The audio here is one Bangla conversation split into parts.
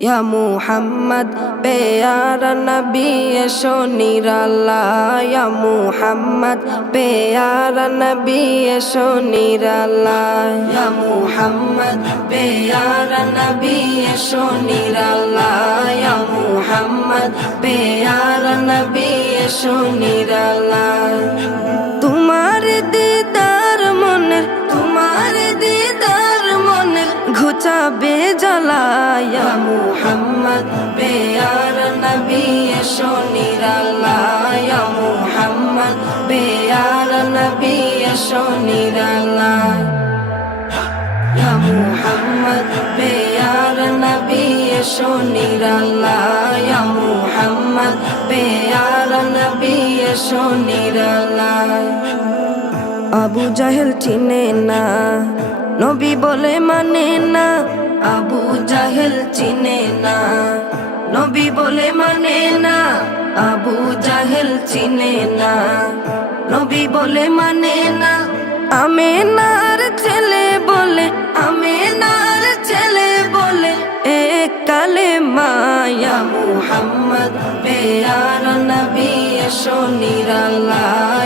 या मुहम्मद प्यारा नबी एशो निराला या मुहम्मद प्यारा नबी एशो निराला या मुहम्मद प्यारा नबी एशो निराला या मुहम्मद प्यारा नबी एशो निराला तुम्हार दीदार मনের ঘুচাবে জ্বালা ইয়া মুহাম্মদ প্যারা নবী এসো নিরালা ইয়া মুহাম্মদ প্যারা নবী এসো নিরালা ইয়া মুহাম্মদ প্যারা নবী এসো নিরালা ইয়া মুহাম্মদ প্যারা নবী এসো নিরালা আবু জাহেল চিনে না নবী বলে মানে না আবু জাহেল চিনে না নবী বলে মানে না আবু জাহেল চিনে না নবী বলে মানে না আমেনার ছেলে বলে এক কালেমা ইয়া মুহাম্মদ প্যারা নবী এসো নিরালা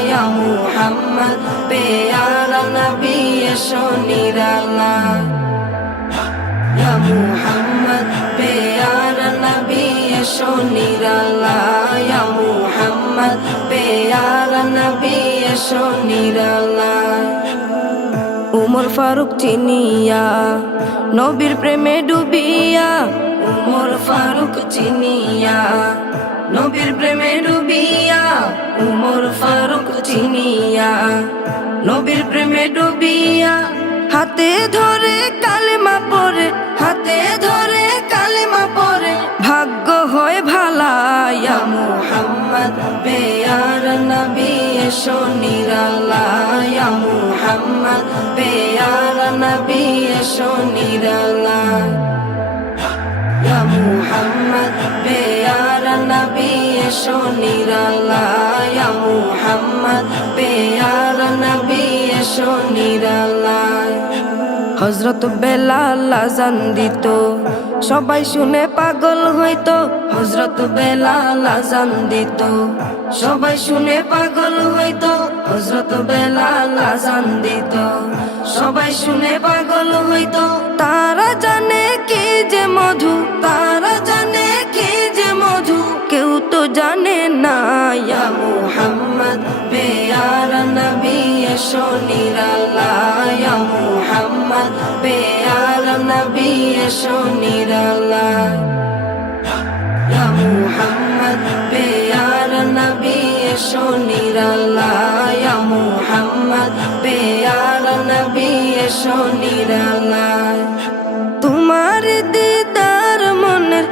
ইয়া মুহাম্মদ প্যারা নবী এসো নিরালা ইয়া মুহাম্মদ প্যারা নবী এসো নিরালা ইয়া মুহাম্মদ প্যারা নবী এসো নিরালা উমর ফারুক চিনিয়া নবীর প্রেমে ডুবিয়া উমর ফারুক চিনিয়া নবীর প্রেমে ডুবিয়া উমর ফারুক চিনিয়া নবীর প্রেমে ডুবিয়া হাতে ধরে কালেমা পড়ে ভাগ্য হয় ভালা ইয়া মুহাম্মদ প্যারা নবী এসো নিরালা ইয়া মুহাম্মদ প্যারা নবী এসো নিরালা ইয়া মুহাম্মদ প্যারা নবী এসো নিরালা ইয়া মুহাম্মদ প্যারা নবী এসো নিরালা হযরত বেলাল আযান দিত সবাই শুনে পাগল হইতো হযরত বেলাল আযান দিত সবাই শুনে পাগল হইতো হযরত বেলাল আযান দিত সবাই শুনে পাগল হইতো তারা জানে কি যে মধু কেউ তো জানে না ইয়া মুহাম্মদ প্যারা নবী এসো নিরালা ইয়া মুহাম্মদ প্যারা নবী এসো নিরালা ইয়া মুহাম্মদ প্যারা নবী এসো নিরালা ইয়া মুহাম্মদ প্যারা নবী এসো নিরালা তোমার দিদার মনের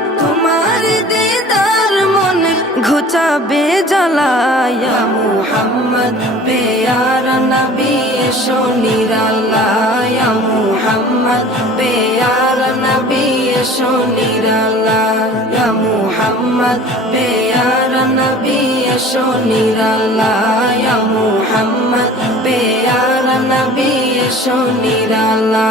ঘুচাবে জ্বালা ইয়া মুহাম্মদ প্যারা নবী এসো নিরালা ইয়া মুহাম্মদ প্যারা নবী এসো নিরালা ইয়া মুহাম্মদ প্যারা নবী এসো নিরালা ইয়া মুহাম্মদ প্যারা নবী এসো নিরালা।